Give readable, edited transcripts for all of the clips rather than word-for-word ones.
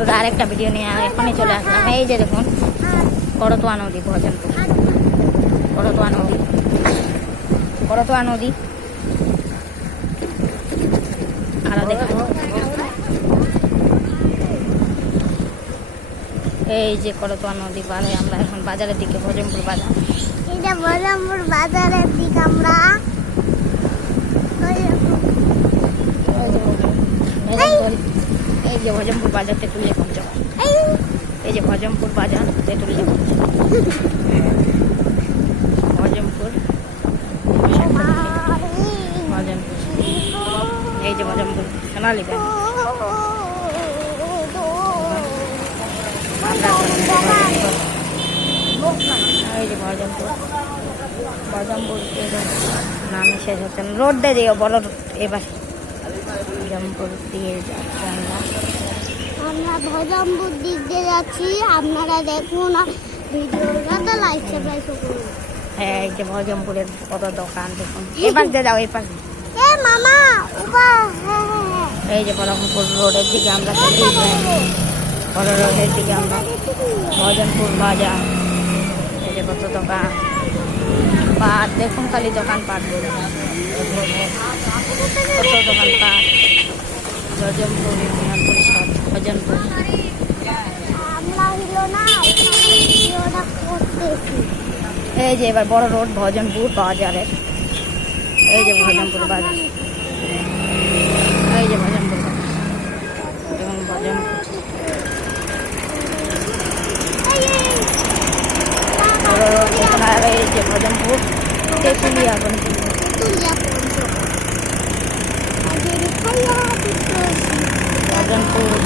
বন্ধুরা আরেকটা ভিডিও নিয়ে এখনই চলে আসলাম। এই যে দেখুন করতোয়া নদী, ভজনপুর করতোয়া নদী, করতোয়া নদী। আরো দেখুন এই যে করতোয়া নদী পার হয়ে আমরা এখন বাজারের দিকে, ভজনপুর বাজার। এটা ভজনপুর বাজারের দিক আমরা। এই যে ভজনপুর বাজার, তেঁতুলিয়া পঞ্চগড়। এই যে ভজনপুর বাজার, তেঁতুলিয়া ভজনপুর, ভজনপুর। এই যে ভজনপুর সোনালী ব্যাংক। এই যে ভজনপুর, ভজনপুর নামে শেষ হচ্ছে না। রোড দিয়ে দিও বড় রোড। এবার ভজনপুর দিয়ে যাচ্ছি আমরা ভজনপুর দিক দিয়ে যাচ্ছি। আপনারা দেখুন ভিডিওটা লাইক সাবস্ক্রাইব করুন। হ্যাঁ এই যে ভজনপুরের কত দোকান দেখুন। এবার দিয়ে যাও এবার। এ মামা উপর। এই যে বহরমপুর রোডের দিকে আমরা চলে বড় রোডের দিকে আমরা, ভজনপুর বাজার। এই যে কত দোকান পাট দেখুন, খালি দোকান পাট কত দোকান পাট। ভজনপুর ইউনিয়ন পরিষদ, ভজনপুর। আমরা হলো না ভিডিওটা করতেছি। এই যে এবার বড় রোড ভজনপুর বাজারের। এই যে ভজনপুর বাজার, এই যে ভজনপুর বাজার এবং ভজনপুর। বড় রোড এখানে। আর এই যে ভজনপুর, তেঁতুলিয়া পঞ্চগড়। ভজনপুর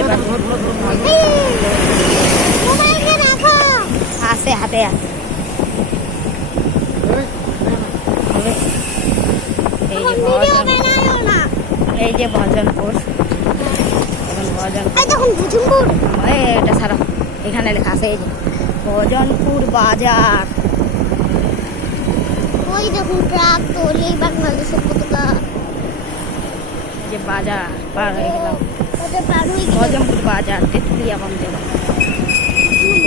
এবার আছে হাতে আছে। এই যে ভজন, এই যে ভজনপুর এবং ভজনপুর। এটা ছাড়া এখানে লেখা আছে এই যে ভজনপুর বাজার। ওই দেখুন ট্রাক তোলেই বাংলাদেশের পতাকা। এই যে বাজার পার হয়ে গেলাম, ওটা পার হয়ে গেল। ভজনপুর বাজার, তেঁতুলিয়া পঞ্চগড়।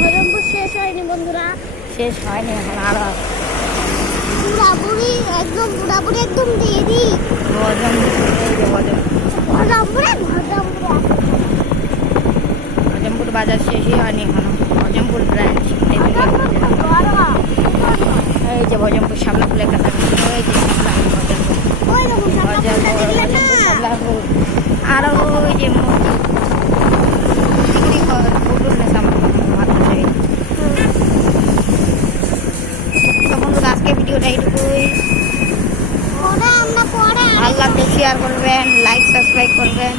ভজনপুর শেষ হয়নি বন্ধুরা, শেষ হয়নি, এখন আরো আছে। পুরাপুরি একদম দিয়ে দিই। ভজনপুর, এই যে ভজনপুর, ভজনপুর বাজার শেষই হয়নি এখনো। ভজনপুর ব্রাঞ্চ, তেঁতুলিয়া পঞ্চগড়। এই যে ভজনপুর শাপলাফুলের কাছে। এই যে শাপলাফুল। আরো ওই যে আজকে ভিডিওটা এইটুকুই। ভালো লাগলে শেয়ার করবেন, লাইক সাবস্ক্রাইব করবেন।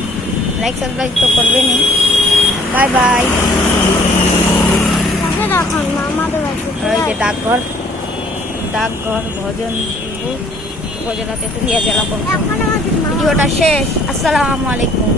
লাইক সাবস্ক্রাইব তো করবেনই। Bye bye. এই যে ডাকঘর, ডাকঘর ভজনপুর উপজেলা, তেঁতুলিয়া জেলা। ভিডিওটা শেষ। আসসালামু আলাইকুম।